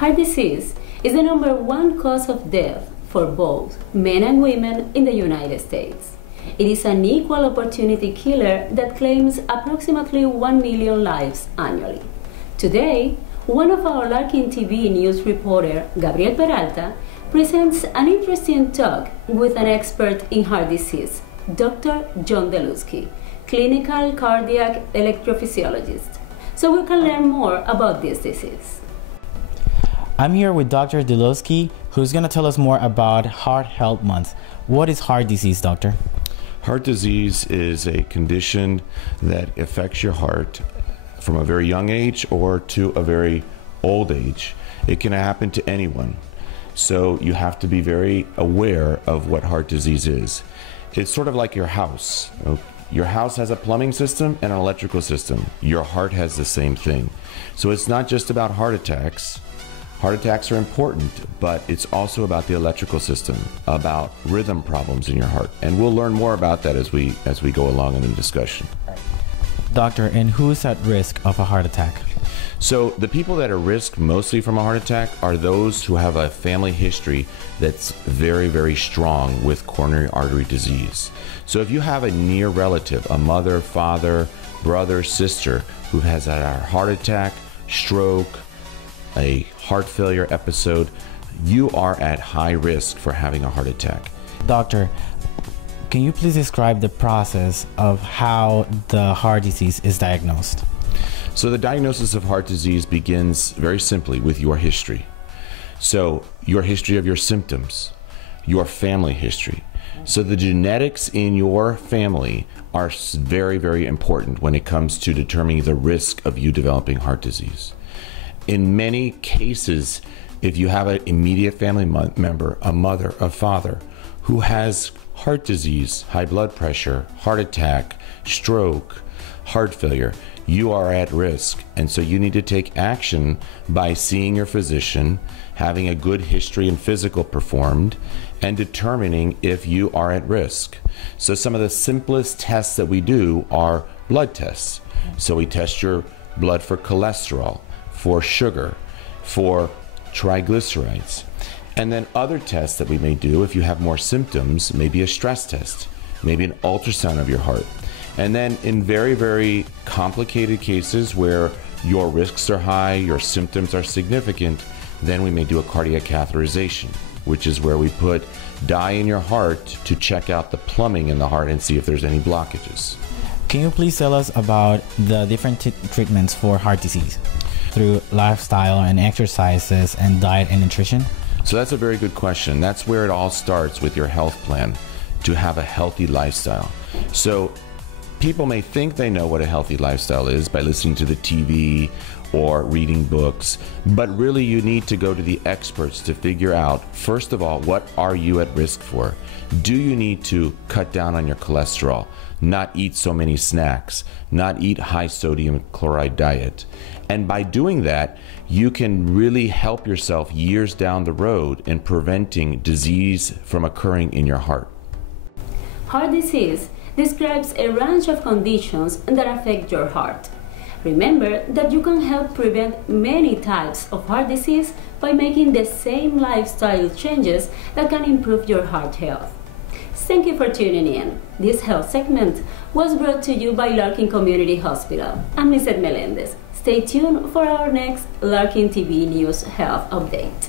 Heart disease is the #1 cause of death for both men and women in the United States. It is an equal opportunity killer that claims approximately 1 million lives annually. Today, one of our LarkinTv news reporter, Gabriel Peralta, presents an interesting talk with an expert in heart disease, Dr. John Dylewski, clinical cardiac electrophysiologist, so we can learn more about this disease. I'm here with Dr. Dylewski, who's going to tell us more about Heart Health Month. What is heart disease, doctor? Heart disease is a condition that affects your heart from a very young age or to a very old age. It can happen to anyone. So you have to be very aware of what heart disease is. It's sort of like your house. Your house has a plumbing system and an electrical system. Your heart has the same thing. So it's not just about heart attacks. Heart attacks are important, but it's also about the electrical system, about rhythm problems in your heart. And we'll learn more about that as we go along in the discussion. Doctor, and who's at risk of a heart attack? So the people that are at risk mostly from a heart attack are those who have a family history that's very, very strong with coronary artery disease. So if you have a near relative, a mother, father, brother, sister, who has had a heart attack, stroke, a heart failure episode, you are at high risk for having a heart attack. Doctor, can you please describe the process of how the heart disease is diagnosed? So the diagnosis of heart disease begins very simply with your history. So your history of your symptoms, your family history. So the genetics in your family are very, very important when it comes to determining the risk of you developing heart disease. In many cases, if you have an immediate family member, a mother, a father, who has heart disease, high blood pressure, heart attack, stroke, heart failure, you are at risk. And so you need to take action by seeing your physician, having a good history and physical performed, and determining if you are at risk. So some of the simplest tests that we do are blood tests. So we test your blood for cholesterol, for sugar, for triglycerides. And then other tests that we may do if you have more symptoms, maybe a stress test, maybe an ultrasound of your heart. And then in very, very complicated cases where your risks are high, your symptoms are significant, then we may do a cardiac catheterization, which is where we put dye in your heart to check out the plumbing in the heart and see if there's any blockages. Can you please tell us about the different treatments for heart disease through lifestyle and exercises and diet and nutrition? So that's a very good question. That's where it all starts with your health plan, to have a healthy lifestyle. So people may think they know what a healthy lifestyle is by listening to the TV or reading books, but really you need to go to the experts to figure out, first of all, what are you at risk for? Do you need to cut down on your cholesterol, not eat so many snacks, not eat high sodium chloride diet? And by doing that, you can really help yourself years down the road in preventing disease from occurring in your heart. Heart disease describes a range of conditions that affect your heart. Remember that you can help prevent many types of heart disease by making the same lifestyle changes that can improve your heart health. Thank you for tuning in. This health segment was brought to you by Larkin Community Hospital. I'm Lisett Melendez. Stay tuned for our next LarkinTv News Health Update.